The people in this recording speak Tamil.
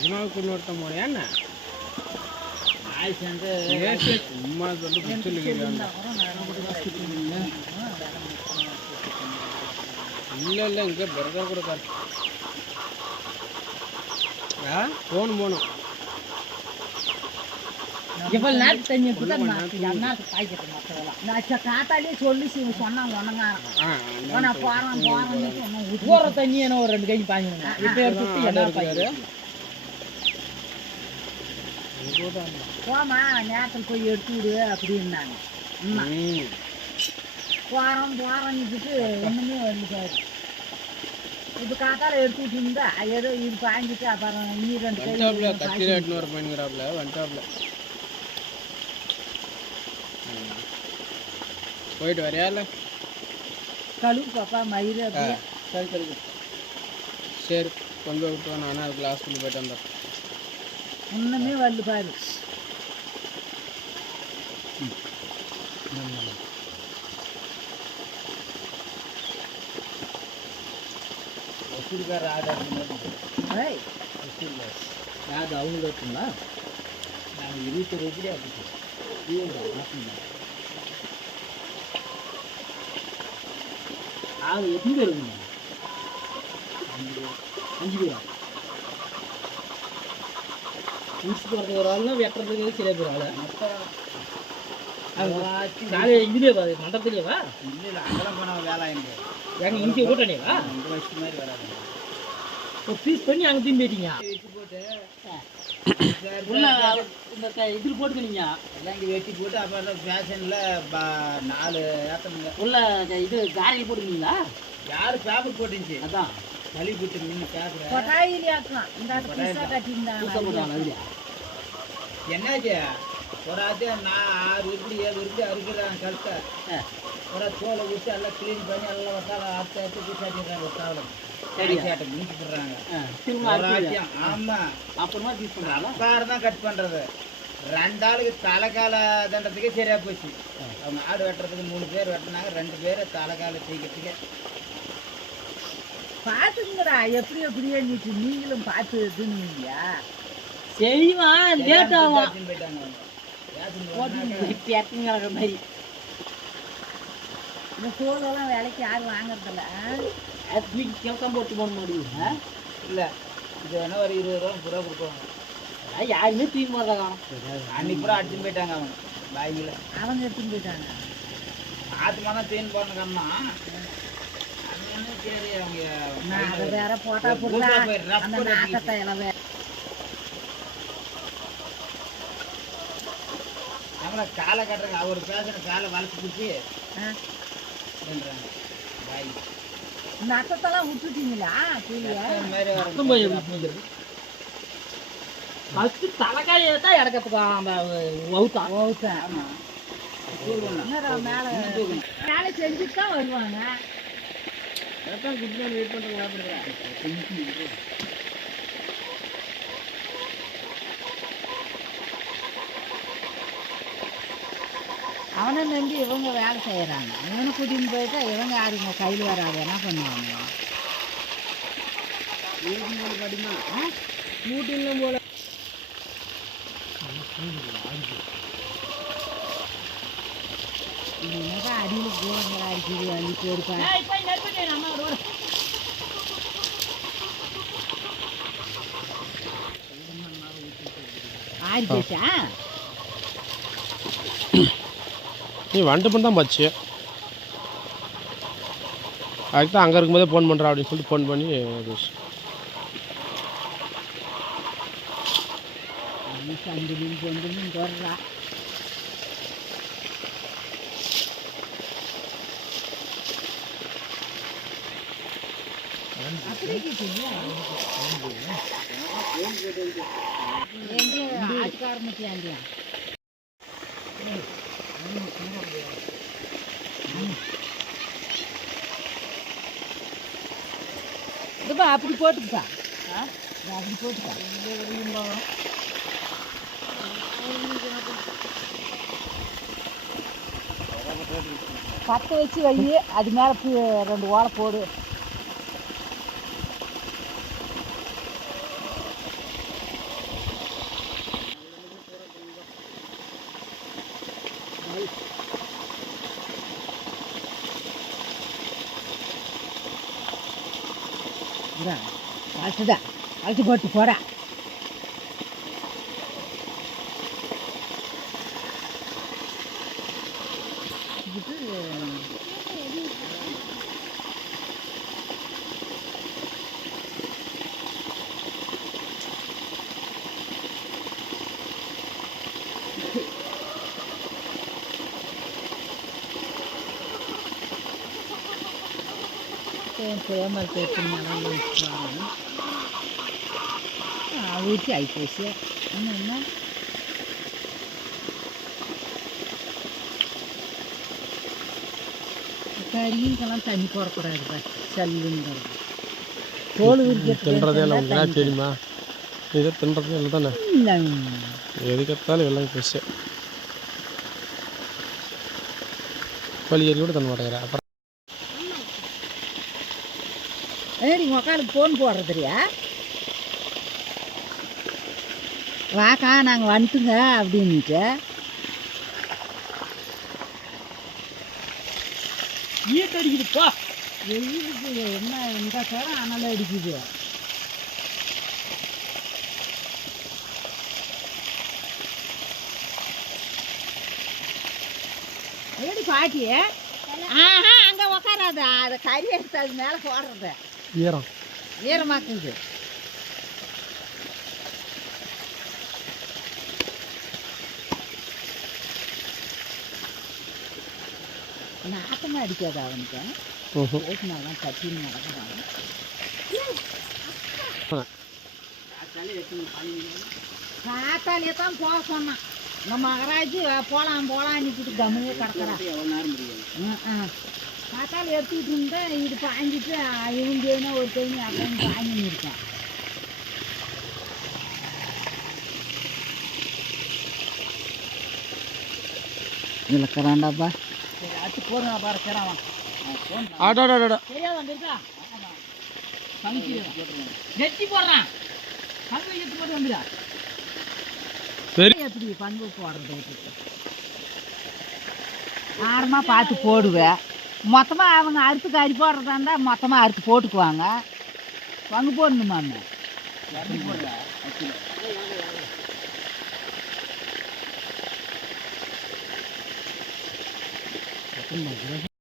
நிஜமாக ஒருத்தன் போனேன் என்ன சும்மா சொல்லி பிடிச்சிருக்கீங்க. இல்லை இங்கே பிறகு கூட ஃபோன் போகணும். இவ்வளோ நேரத்து தண்ணி எடுத்து காத்தாலே சொல்லி சொன்னாங்க ஒன்னங்க போகிறேன் போகிற தண்ணி என்ன ஒரு 2 கை பாய்ஞ்சுங்க இப்போ எடுத்து என்ன பாய்ச்சாரு போமா நேரத்தில் போய் எடுத்து விடு அப்படின்னாங்க. போகிறோன்னுட்டு ஒன்றுமே வந்துட்டாரு. இப்போ காத்தால எடுத்து விட்டுருந்தா ஏதோ இது பாய்ஞ்சிட்டு அப்புறம் நீ 2 கை கத்தியில் எட்டுன்னு வர பண்ணிக்கிறாப்புல வந்துட்டாப்புல. போயிட்டு வரையா இல்லை கழுவு பாப்பா மயிறு அப்படியே சரி சரி கொண்டு போய் விட்டு நானும் அது கிளாஸ் கொண்டு போயிட்டு வந்தேன். ஒன்றுமே வரல பாரு. வசூல்கார ஆர்டர் அது அவங்க இருக்குங்களா? நாங்கள் 20 ரூபாய் அப்படி ஆள் எத்தனை பேர் இருக்குங்க? 5 பேரா? முடிச்சுட்டு வரது ஒரு ஆள்னா வெட்டுறதுக்கு சில பேர் ஆள் இதுலேயே மண்டபத்துலேயேவா? இல்லை அங்கெல்லாம் போனால் வேலை எங்கே எங்கள் இங்கே கூட்டணியவா? 2 வருஷம் மாதிரி வராது. இப்போ பீஸ் பண்ணி அங்கே திரும்பி போயிட்டீங்க. வெட்டி போட்டு உள்ள இந்த இதில் போட்டுக்கினீங்க எல்லாம் இங்கே வெட்டி போட்டு அப்புறம் ஃபேஷனில் 4 ஏற்றணுங்க உள்ள இது காரையில் போட்டுக்கிங்களா? யார் பேப்பர் போட்டுச்சு அதான் வலி போட்டு நின்று என்னாச்சு ஒரு ஆச்சு நான் 6 உருப்படி 7 உருப்படி அறுக்கிறாங்க கழுத்தை ஒரு தோலை விட்டு எல்லாம் க்ளீன் பண்ணி எல்லாம் வட்டால அடுத்த பூச்சாட்டிடுறாங்க வட்டாவில் சரியாட்டை மூச்சு போடுறாங்க. ஆமாம் அப்புறமா யூஸ் பண்ணுறாங்க. அப்பாறு தான் கட் பண்ணுறது. 2 ஆளுக்கு தலைக்கால தண்டத்துக்கே சரியாக போச்சு. அவங்க ஆடு வெட்டுறதுக்கு 3 பேர் வெட்டினாங்க, 2 பேர் தலைக்கால தீக்கிறதுக்கே. பார்த்துங்கடா எப்படி எப்படியே நீங்களும் பார்த்து இதுன்னுங்கயா செய்வான் லேட் ஆகும் போயிட்டாங்க மாதிரி. இந்த தோலெல்லாம் வேலைக்கு யாரும் வாங்குறதில்ல. வீட்டு கேட்காம போட்டு போட முடியுங்க. இல்லை இது வேணா ஒரு 20 ரூபா 30 ரூபா கொடுப்பாங்க. யாருமே தூக்கி போடுறாங்க. அன்னைக்கு பூரா அடிச்சுன்னு போயிட்டாங்க அவங்க பாய்ங்கள. அவங்க எடுத்துன்னு போயிட்டாங்க. ஆத்துமா தான் தூயின் போடணுக்கம்மா. சரி அவங்க அதை வேற போட்டா போடுறா அந்த நாக்கத்தை எல்லாம் அவங்கள காலை கட்டுறாங்க. அவர் பேசுகிற காலை வளர்ச்சி பிடிச்சி பாய் நட்டத்தெல்லாம் விட்டுட்டீங்களா? ஃபஸ்ட்டு தலைக்காயை தான் இறக்கிறதுக்கு அந்த வவுத்தா மேலே செஞ்சுட்டு தான் வருவாங்க. வெயிட் பண்ணுறாங்க. அவனை நம்பி இவங்க வேலை செய்கிறாங்க. இவனை கூட்டின்னு போயிட்டா இவங்க யாருங்க கையில் வராது என்ன பண்ணுவாங்க? மூட்டிலும் போல என்னக்கா அடியில் போடுங்களா அடிக்குது அள்ளி போடுப்பா. ஆடி போச்சா? நீ வந்துட்டு பண்ண தான் போச்சு. அதுக்கு தான் அங்கே இருக்கும்போதே ஃபோன் பண்ணுறா அப்படின்னு சொல்லிட்டு ஃபோன் பண்ணி சொல்கிறா. ஆட்டுக்காரமுட்டியாண்டியா இதுப்பா அப்படி போட்டுப்பா. அப்படி போட்டுப்பா. பற்ற வச்சு வை. அது மேலே 2 ஓலை போடு. அழைச்சுதான் அழைச்சி போட்டு போடா. இதுக்கு சேமல் பேசுனாலும் ஊற்றி ஆகிப்போச்சு. என்ன கறிங்கெல்லாம் தண்ணி போடக்கூடாதுப்பா, சல்லுங்கிறது. தோல் தின்றதே இல்லை உங்களுக்கு உரிக்க தெரியுமா? இதை தின்றதே இல்லை தானே, எதுக்கெடுத்தாலும் வெள்ளம் ஃப்ரெஷ்ஷு. கோழி ஏறி கூட தண்ணி மாட்டேங்கிறேன். அப்புறம் ஏடி உக்காளுக்கு ஃபோன் போடுறதுறியா? வாக்கா நாங்கள் வந்துட்டுங்க அப்படின்ட்டு ஈட்டு அடிக்குதுப்பா. வெயிலுக்கு என்ன இந்த தரம் அனல் அடிக்குது. ஏடி பாட்டி, ஆஹா அங்கே உக்காராது, அதை கறி எடுத்து அது மேலே போடுறது ஈரம் ஈரமாக்குது. நாட்டமாக அடிக்காது அவனுக்கு. ஓட்டுனால்தான் கட்டின்னு நடக்கிறான். காத்தாலே தான் போக சொன்னான். நம்ம மகராஜ் போகலாம் போகலான்னுக்கிட்டு கம்முனே கிடக்குறான். காத்தால் எடுத்துக்கிட்டு இருந்தேன், இது பாஞ்சிட்டு இவன் தேனா ஒரு தேனி அப்படின்னு பாஞ்சின்னு இருக்கான். இதில் இருக்கிறாண்டாப்பா. சரி அடிச்சு போடுங்க பாரு. சேராமா ஆடாடாடா சரியா வந்துருக்கா? நெட்டி போடுறான். பங்கு எடுத்து போட்டு வந்துடா. சரி. எப்படி பங்கு போடுறது? ஆரமாக பார்த்து போடுவேன். மொத்தமாக அவங்க அறுத்து கறி போடுறதா இருந்தால் மொத்தமாக அறுத்து போட்டுக்குவாங்க. பங்கு போடணுமாமே. போடுறா.